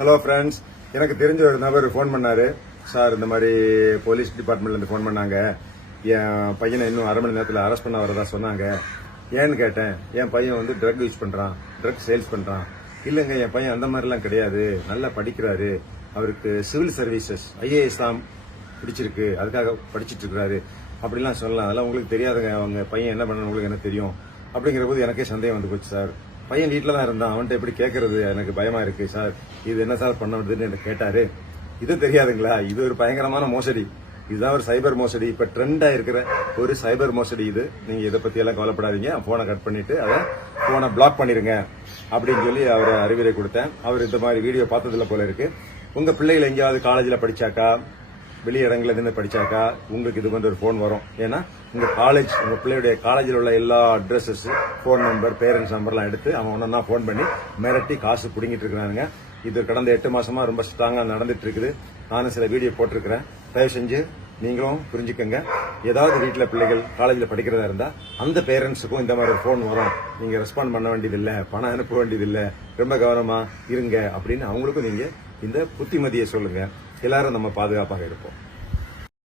Hello friends எனக்கு தெரிஞ்ச ஒரு நபர் ஃபோன் பண்ணாரு. சார் இந்த மாதிரி போலீஸ் டிபார்ட்மெண்ட்லேருந்து ஃபோன் பண்ணாங்க. என் பையனை இன்னும் அரை மணி நேரத்தில் அரெஸ்ட் பண்ண வரதா சொன்னாங்க. ஏன்னு கேட்டேன். என் பையன் வந்து ட்ரக் யூஸ் பண்ணுறான் ட்ரக் சேல்ஸ் பண்ணுறான் இல்லைங்க என் பையன் அந்த மாதிரிலாம் கிடையாது. நல்லா படிக்கிறாரு. அவருக்கு சிவில் சர்வீசஸ் ஐஏஎஸ் தான் பிடிச்சிருக்கு. அதுக்காக படிச்சுட்டு இருக்கிறாரு. அப்படிலாம் சொல்லலாம். அதெல்லாம் உங்களுக்கு தெரியாதுங்க. அவங்க பையன் என்ன பண்ணணும் உங்களுக்கு என்ன தெரியும்? அப்படிங்கிற போது எனக்கே சந்தேகம் வந்து போச்சு சார். பையன் வீட்டில் தான் இருந்தான். அவன்கிட்ட எப்படி கேட்கறது எனக்கு பயமா இருக்கு. சார் இது என்ன சார் பண்ண முடியுதுன்னு எனக்கு கேட்டாரு? இது தெரியாதுங்களா? இது ஒரு பயங்கரமான மோசடி. இதுதான் ஒரு சைபர் மோசடி. இப்போ ட்ரெண்டாக இருக்கிற ஒரு சைபர் மோசடி இது. நீங்கள் இதை பற்றியெல்லாம் கவலைப்படாதீங்க. ஃபோனை கட் பண்ணிவிட்டு அதை ஃபோனை பிளாக் பண்ணிடுங்க அப்படின்னு சொல்லி அவரை அறிவுரை கொடுத்தேன். அவர் இந்த மாதிரி வீடியோ பார்த்ததுல போல இருக்குது உங்கள் பிள்ளைகள் எங்கேயாவது காலேஜில் படிச்சாக்கா வெளி இடங்கள்ல இருந்து படிச்சாக்கா உங்களுக்கு இது வந்து ஒரு ஃபோன் வரும். ஏன்னா உங்கள் காலேஜ் உங்கள் பிள்ளையுடைய காலேஜில் உள்ள எல்லா அட்ரஸஸ் ஃபோன் நம்பர் பேரண்ட்ஸ் நம்பர்லாம் எடுத்து அவன் ஒன்றா ஃபோன் பண்ணி மிரட்டி காசு பிடுங்கிட்டு இருக்கிறானுங்க. இது கடந்த எட்டு மாசமா ரொம்ப ஸ்ட்ராங்காக நடந்துட்டு இருக்குது. நானும் சில வீடியோ போட்டிருக்கிறேன். தயவு செஞ்சு நீங்களும் புரிஞ்சுக்கோங்க. ஏதாவது வீட்டில் பிள்ளைகள் காலேஜில் படிக்கிறதா இருந்தால் அந்த பேரண்ட்ஸுக்கும் இந்த மாதிரி ஃபோன் வரும். நீங்கள் ரெஸ்பாண்ட் பண்ண வேண்டியதில்லை பணம் அனுப்ப வேண்டியதில்லை ரொம்ப கவனமாக இருங்க அப்படின்னு அவங்களுக்கும் நீங்கள் இந்த புத்திமதியை சொல்லுங்கள் எல்லாரும் நம்ம பாதுகாப்பாக இருப்போம்.